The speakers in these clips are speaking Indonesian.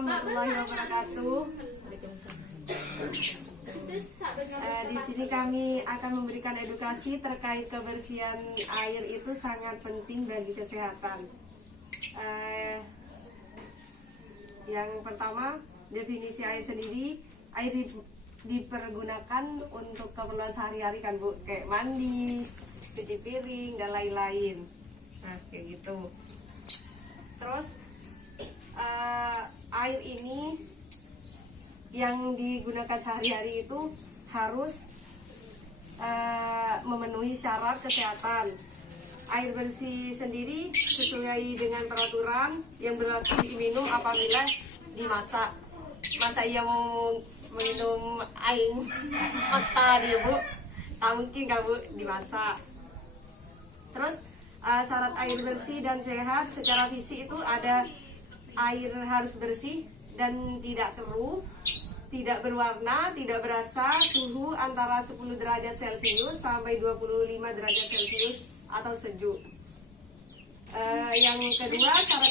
warahmatullahi wabarakatuh. Di sini kami akan memberikan edukasi terkait kebersihan air itu sangat penting bagi kesehatan. Yang pertama, definisi air sendiri. Air dipergunakan untuk keperluan sehari-hari kan Bu, kayak mandi, cuci piring dan lain-lain. Nah kayak gitu. Terus air ini yang digunakan sehari-hari itu harus memenuhi syarat kesehatan. Air bersih sendiri sesuai dengan peraturan yang berlaku diminum apabila dimasak. Masa ia mau minum air mata dia Bu? Tak mungkin kan Bu, dimasak. Terus syarat air bersih dan sehat secara fisik itu ada air harus bersih dan tidak keruh, tidak berwarna, tidak berasa, suhu antara 10 derajat Celcius sampai 25 derajat Celcius atau sejuk. Yang kedua, syarat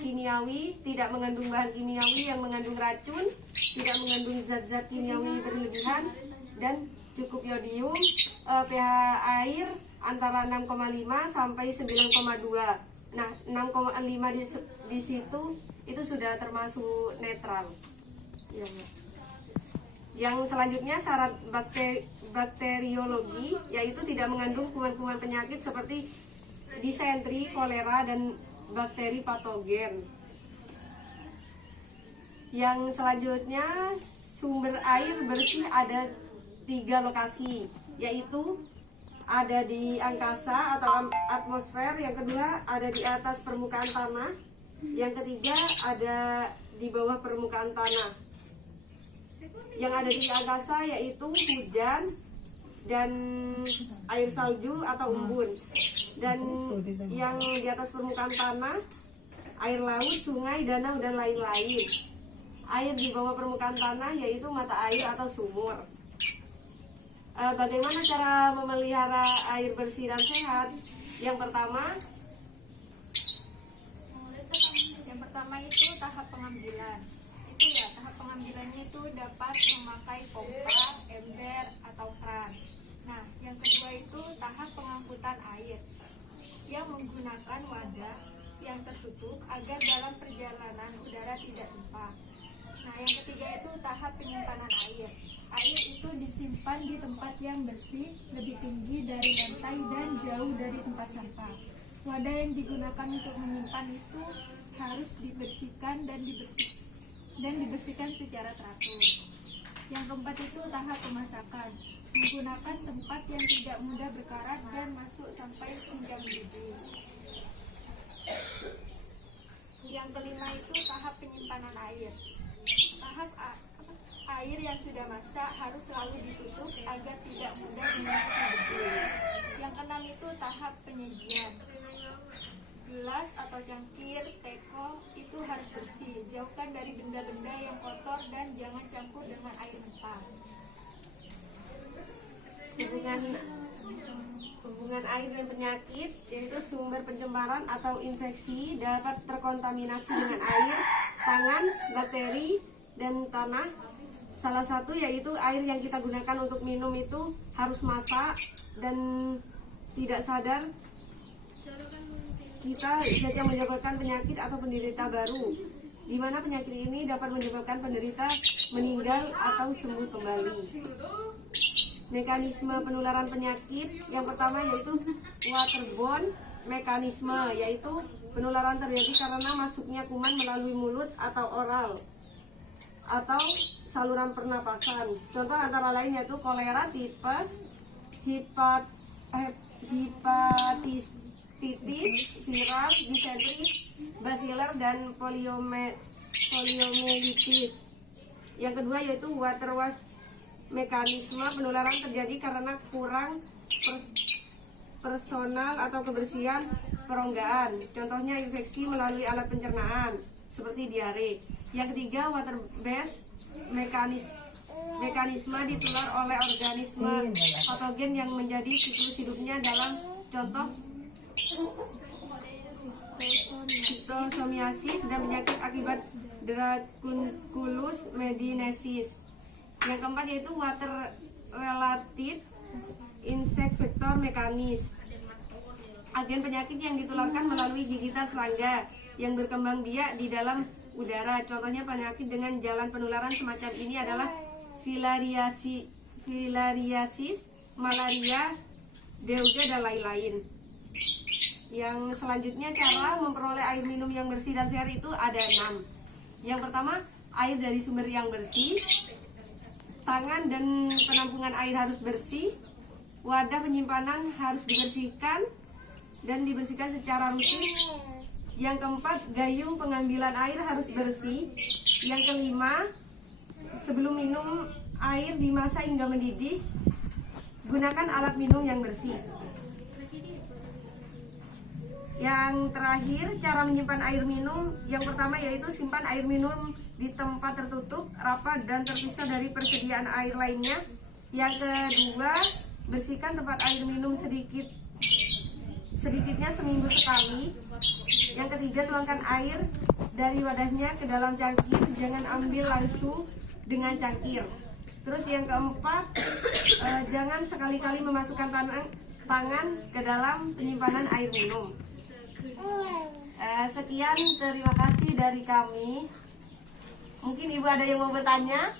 kimiawi, tidak mengandung bahan kimiawi yang mengandung racun, tidak mengandung zat-zat kimiawi berlebihan, dan cukup yodium. pH air antara 6,5 sampai 9,2. Nah, 6,5 di situ itu sudah termasuk netral. Ya. Yang selanjutnya syarat bakteriologi, yaitu tidak mengandung kuman-kuman penyakit seperti disentri, kolera, dan bakteri patogen. Yang selanjutnya, sumber air bersih ada 3 lokasi, yaitu ada di angkasa atau atmosfer, yang kedua ada di atas permukaan tanah, yang ketiga ada di bawah permukaan tanah. Yang ada di angkasa yaitu hujan dan air salju atau embun. Dan yang di atas permukaan tanah, air laut, sungai, danau, dan lain-lain. Air di bawah permukaan tanah yaitu mata air atau sumur. Bagaimana cara memelihara air bersih dan sehat? Yang pertama itu tahap pengambilan. Tahap pengambilannya itu dapat memakai pompa, ember, atau kran. Nah, yang kedua itu tahap pengangkutan air, yang menggunakan wadah yang tertutup agar dalam perjalanan udara tidak tumpah. Nah, yang ketiga itu tahap penyimpanan air. Air itu disimpan di tempat yang bersih, lebih tinggi dari lantai dan jauh dari tempat sampah. Wadah yang digunakan untuk menyimpan itu harus dibersihkan dan dibersihkan secara teratur. Yang keempat itu tahap pemasakan, menggunakan tempat yang tidak mudah berkarat dan masuk sampai hingga mendidih. Yang kelima itu tahap penyimpanan air. Tahap air yang sudah masak harus selalu ditutup agar tidak mudah menyerap debu. Yang keenam itu tahap penyajian. Gelas atau cangkir, teko itu harus bersih. Jauhkan dari benda-benda yang kotor dan jangan campur dengan air mentah. Hubungan air dan penyakit, yaitu sumber pencemaran atau infeksi dapat terkontaminasi dengan air, tangan, bakteri, dan tanah. Salah satu yaitu air yang kita gunakan untuk minum itu harus masak dan tidak sadar kita bisa menyebabkan penyakit atau penderita baru, di mana penyakit ini dapat menyebabkan penderita meninggal atau sembuh kembali. Mekanisme penularan penyakit yang pertama yaitu waterborne mekanisme, yaitu penularan terjadi karena masuknya kuman melalui mulut atau oral atau saluran pernapasan. Contoh antara lain yaitu kolera, tipes, hepatitis, viral, disentri, basiler, dan poliomyelitis. Yang kedua yaitu waterwash mekanisme, penularan terjadi karena kurang personal atau kebersihan peronggaan. Contohnya infeksi melalui alat pencernaan seperti diare. Yang ketiga water-based mekanisme, ditular oleh organisme patogen yang menjadi siklus hidupnya dalam contoh Schistosomiasis, dan penyakit akibat Dracunculus medinensis. Yang keempat yaitu water related insect vector mekanis, agen penyakit yang ditularkan melalui gigitan serangga yang berkembang biak di dalam udara. Contohnya penyakit dengan jalan penularan semacam ini adalah filariasis, malaria, Deuga, dan lain-lain. Yang selanjutnya, cara memperoleh air minum yang bersih dan sehat itu ada 6. Yang pertama, air dari sumber yang bersih. Tangan dan penampungan air harus bersih. Wadah penyimpanan harus dibersihkan dan dibersihkan secara rutin. Yang keempat, gayung pengambilan air harus bersih. Yang kelima, sebelum minum air dimasak hingga mendidih. Gunakan alat minum yang bersih. Yang terakhir, cara menyimpan air minum. Yang pertama yaitu simpan air minum di tempat tertutup, rapat, dan terpisah dari persediaan air lainnya. Yang kedua, bersihkan tempat air minum sedikitnya seminggu sekali. Yang ketiga, tuangkan air dari wadahnya ke dalam cangkir, jangan ambil langsung dengan cangkir. Terus yang keempat, jangan sekali-kali memasukkan tangan ke dalam penyimpanan air minum. Sekian, terima kasih dari kami. Mungkin ibu ada yang mau bertanya?